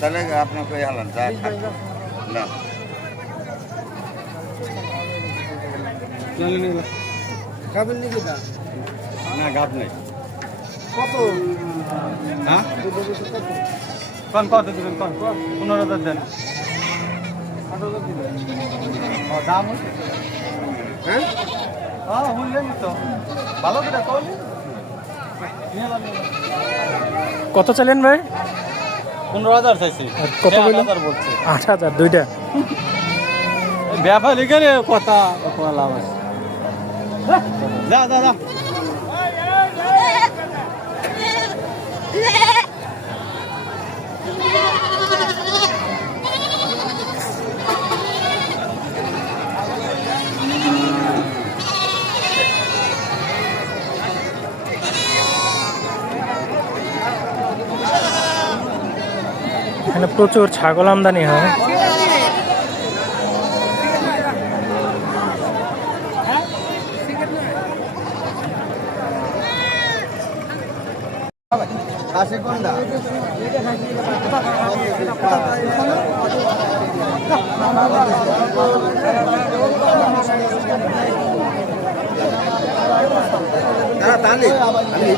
তাহলে আপনাকে হালান যা। না। না গাব নেই। কত? হ্যাঁ? কোন কত দিবেন কোন পনেরো হাজার দেন। দাম হচ্ছে হ্যাঁ? হ্যাঁ তো। ভালো করে কত চাইলেন ভাই? পনেরো হাজার চাইছি। কত বলল? হাজার বলছে। আট হাজার দুইটা? ব্যাপারী করে কথা কথা লাভ আছে। যা যা যা। এখানে প্রচুর ছাগল আমদানি হয়। তাহলে আমি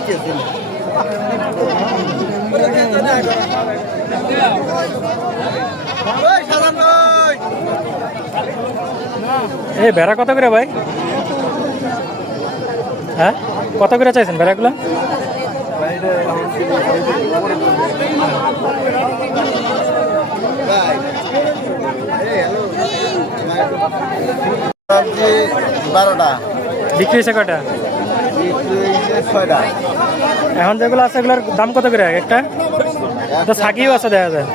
এ ভেড়া কত করে ভাই? হ্যাঁ? কত করে চাইছেন ভেড়াগুলো বারোটা বিক্রি হয়েছে কটা এখন যেগুলো আছে এগুলোর দাম কত করে একটা? তো সাকিও আছে দেখা যায়।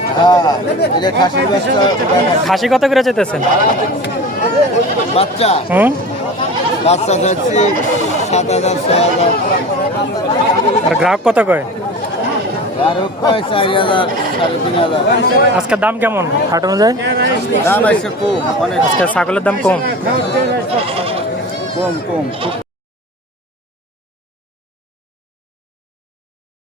খাসি কত করে চাইতেছেন বাচ্চা? হুম? বাচ্চা যাচ্ছি সাত হাজার ছয় হাজার। আর গ্রাহক কত কয়? আজকের দাম কেমন? হাট অনুযায়ী? দাম আছে কম আজকে ছাগলের দাম কম। কম কম।